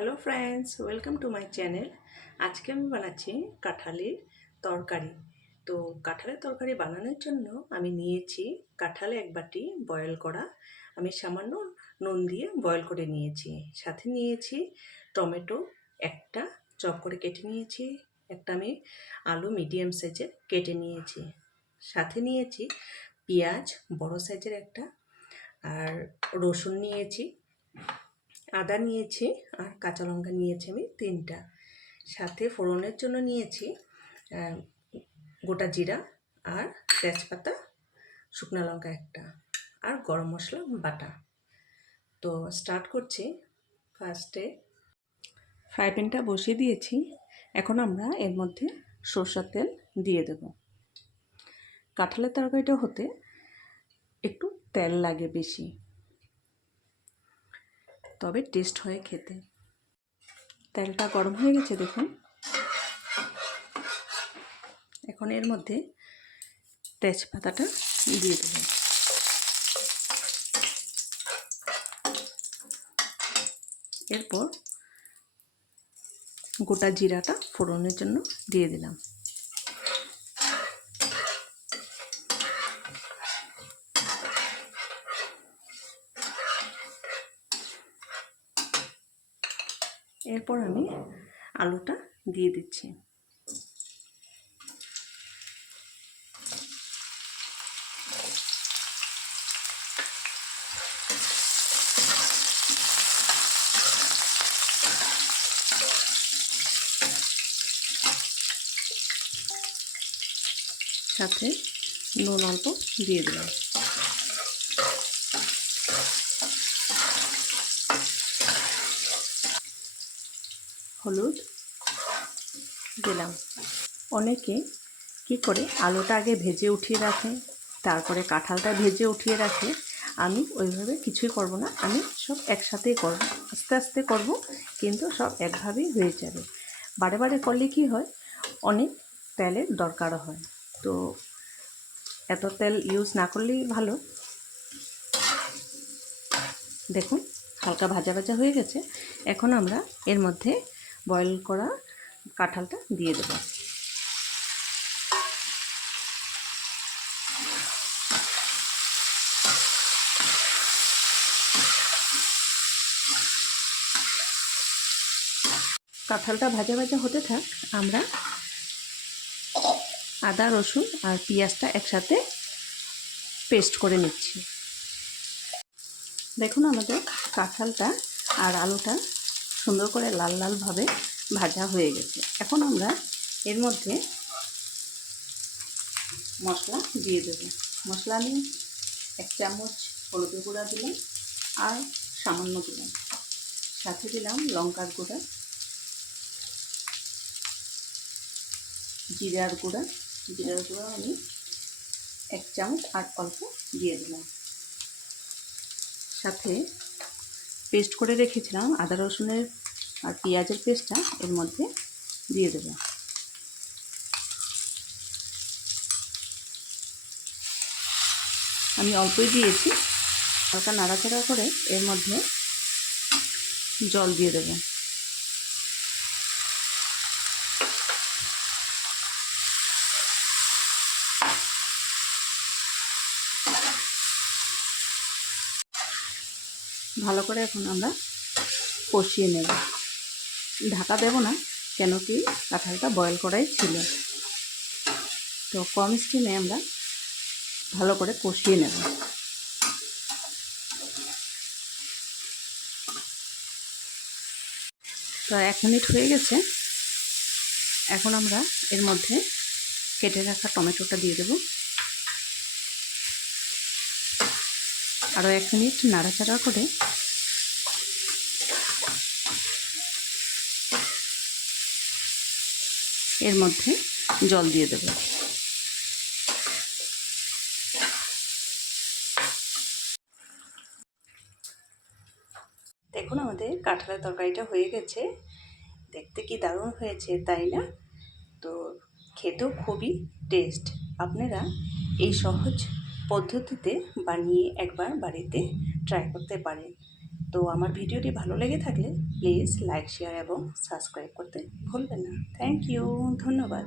Hello friends, welcome to my channel. আজকে আমি বানাচ্ছি কাঁঠালের তরকারি। তো কাঁঠালের তরকারি বানানোর জন্য আমি নিয়েছি কাঁঠাল এক বাটি বয়েল করা। আমি সামান্য নুন দিয়ে বয়েল করে নিয়েছি। সাথে নিয়েছি টমেটো একটা চপ করে কেটে নিয়েছি। একটা আমি আলু মিডিয়াম সাইজের কেটে নিয়েছি। সাথে নিয়েছি পেঁয়াজ বড় সাইজের একটা, আর রসুন নিয়েছি, আদা নিয়েছি, আর কাঁচা লঙ্কা নিয়েছি আমি 3টা। সাথে ফোড়নের জন্য নিয়েছি গোটা জিরা আর তেজপাতা, শুকনো লঙ্কা একটা, আর গরম মশলা বাটা। তো স্টার্ট করছি। ফার্স্টে ফ্রাই প্যানটা বসিয়ে দিয়েছি। এখন আমরা এর মধ্যে সরষের তেল দিয়ে দেব। কাঁঠালের তরকারিটা হতে একটু তেল লাগে বেশি, তবে টেস্ট হয় খেতে। তেলটা গরম হয়ে গেছে দেখুন। এখন এর মধ্যে তেজপাতাটা দিয়ে দেব। এরপর গোটা জিরাটা ফোড়নের জন্য দিয়ে দিলাম। এরপর আমি আলুটা দিয়ে দিচ্ছি। সাথে নুন অল্প দিয়ে দিলাম। হলুদ দিলাম। অনেকে কি করে আলুটা আগে ভেজে উঠিয়ে রাখে, তারপরে কাঁঠালটা ভেজে উঠিয়ে রাখে। আমি ওইভাবে কিছুই করব না, আমি সব একসাথেই করব, আস্তে আস্তে করব, কিন্তু সব একভাবেই হয়ে যাবে। বারে বারে করলে কি হয়, অনেক তেলের দরকারও হয়। তো এত তেল ইউজ না করলেই ভালো। দেখুন হালকা ভাজা ভাজা হয়ে গেছে। এখন আমরা এর মধ্যে বয়েল করা কাঁঠালটা দিয়ে দেব। কাঁঠালটা ভাজা ভাজা হতে থাক, আমরা আদা রসুন আর পেঁয়াজটা একসাথে পেস্ট করে নিচ্ছি। দেখুন আমাদের কাঁঠালটা আর আলুটা সুন্দর করে লাল লালভাবে ভাজা হয়ে গেছে। এখন আমরা এর মধ্যে মশলা দিয়ে দেব। মশলা আমি 1 চামচ হলুদের গুঁড়া দিলাম, আর সামান্য দিলাম। সাথে দিলাম লঙ্কার গুঁড়া, জিরার গুঁড়া আমি 1 চামচ আর অল্প দিয়ে দিলাম। সাথে পেস্ট করে রেখেছিলাম আদা রসুনের আর পেঁয়াজের পেস্টটা এর মধ্যে দিয়ে দেব। আমি অল্পই দিয়েছি। হালকা নাড়াচাড়া করে এর মধ্যে জল দিয়ে দেব। ভালো করে এখন আমরা কষিয়ে নেব। ঢাকা দেব না, কেন কি কাঁঠালটা বয়েল করাই ছিল। তো কম স্টিমে আমরা ভালো করে কষিয়ে নেব। তো 1 মিনিট হয়ে গেছে। এখন আমরা এর মধ্যে কেটে রাখা টমেটোটা দিয়ে দেব। আরও 1 মিনিট নাড়াচাড়া করে এর মধ্যে জল দিয়ে দেব। দেখুন আমাদের কাঁঠালের তরকারিটা হয়ে গেছে। দেখতে কি দারুণ হয়েছে, তাই না? তো খেতেও খুবই টেস্ট। আপনারা এই সহজ পদ্ধতিতে বানিয়ে একবার বাড়িতে ট্রাই করতে পারেন। তো আমার ভিডিওটি ভালো লেগে থাকলে প্লিজ লাইক শেয়ার এবং সাবস্ক্রাইব করতে ভুলবেন না। থ্যাংক ইউ, ধন্যবাদ।